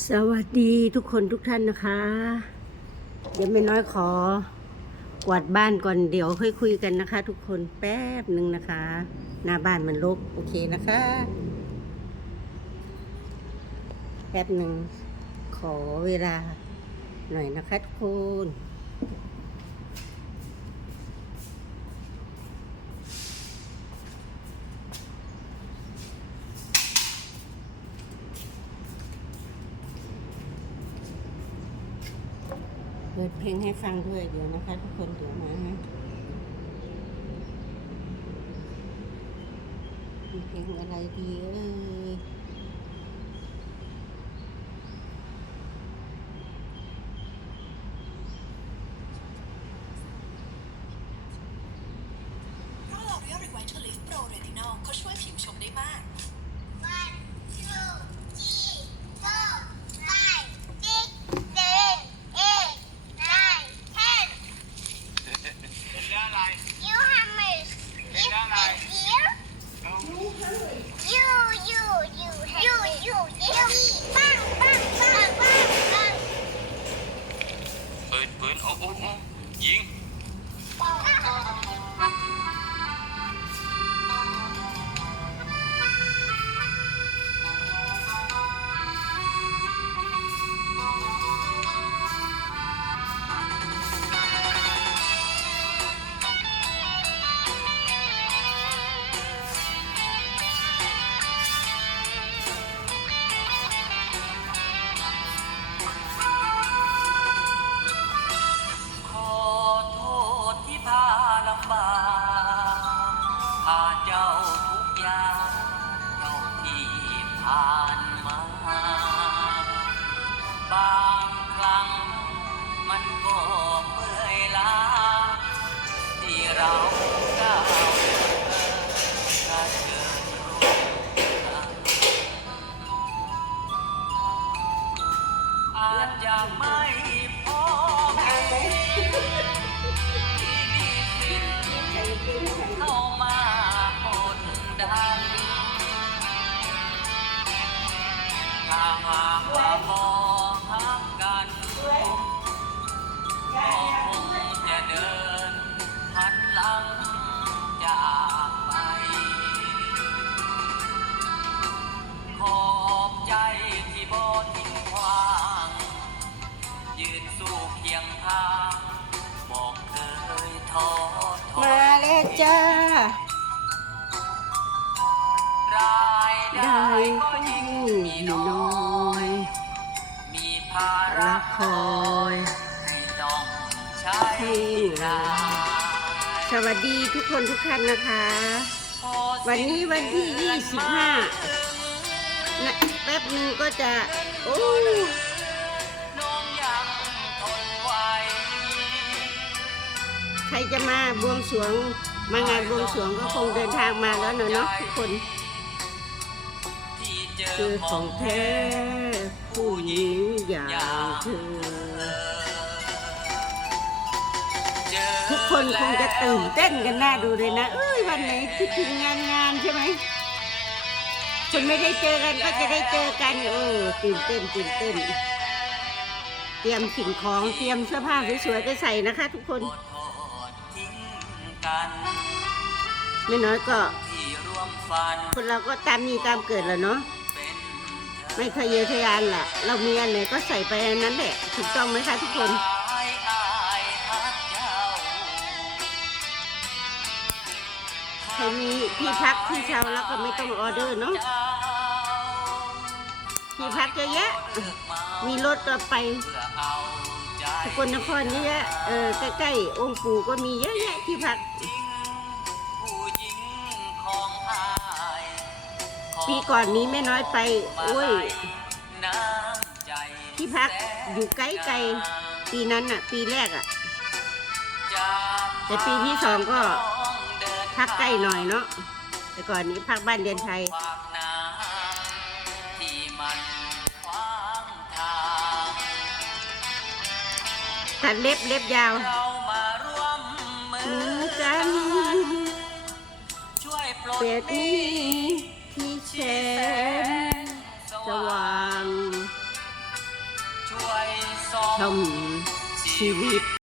สวัสดีทุกคนทุกท่านนะคะ เดี๋ยวไม่น้อยขอ กวาดบ้านก่อนเดี๋ยวค่อยคุยกันนะคะ ทุกคนแป๊บหนึ่งนะคะ หน้าบ้านมันลกโอเคนะคะ แป๊บหนึ่งขอเวลาหน่อยนะคะทุกคน เปิดเพลงให้ฟังด้วยเดี๋ยวนะคะทุกคนเดี๋ยวมานะมีเพลงอะไรดีเอ่ยเพราะ L'Oreal Revitalift Pro Retinol เขาช่วยผิวชมได้มาก ผ่านมา บางครั้งมันก็เมื่อยล้าที่เราก้าวเดินถ้าเดินร่วมทางอาจจะไม่พอที่มีสิทธิ์เข้ามาหดดัน ถ้าหากว่ามองหากันก็คงจะเดินหันหลังจากไป ขอบใจที่บ่ทิ้งขวาง ยืนสู้เพียงทางบอกเคยท้อถอย มาแล้วจ้า รายได้ได้ก็ยิ่ยิ่งง มีมีน้น้ออยยมีภาระรักคคออยยให้ต้องใช้ให้รายสวัสดีทุกคนทุกท่านนะคะ วันนี้วันที่ 25นะแป๊บหนึ่งก็จะ โอ้น้องยังทนไหวใครจะมาบวงสรวงมางานบวงสรวงก็คงเดินทางมาแล้วเนอะเนาะทุกคนที่เจ คือของแท้ผู้หญิงอย่างเธอ ทุกคนคงจะตื่นเต้นกันน่าดูเลยนะเอ้ยวันไหนคิดถึงงานงานใช่ไหมคนไม่ได้เจอกันก็จะได้เจอกันโอ้ตื่นเต้นตื่นเต้น เตรียมสิ่งของเตรียมเสื้อผ้าสวยๆไปใส่นะคะ ทุกคนไม่น้อยก็คนเราก็ตามมีตามเกิดแหละเนาะ ไม่ทะเยอทะยานแหละเรามีอันไหนก็ใส่ไปอันนั้นแหละ ถูกต้องไหมคะทุกคน ใครมีที่พักที่เช่าแล้วก็ไม่ต้องออเดอร์เนาะที่พักเยอะแยะ มีรถต่อไปสกลนครนี่แหละเออใกล้ๆองค์ปู่ก็มีเยอะแยะที่พัก ปีก่อนนี้แม่น้อยไปโอ้ยน้ำใจที่พักอยู่ไกลๆปีนั้นอะปีแรกอะแต่ปีที่สองก็พักใกล้หน่อยเนาะแต่ก่อนนี้พักบ้านเรียนไทยขวากน้ำที่มันขวางทางตัดเล็บเล็บยาวเรามาร่วมมืมืออกันช่วยปลดเปียดหนี้นี้ที่ แสนสว่างช่วยส่องชีวิต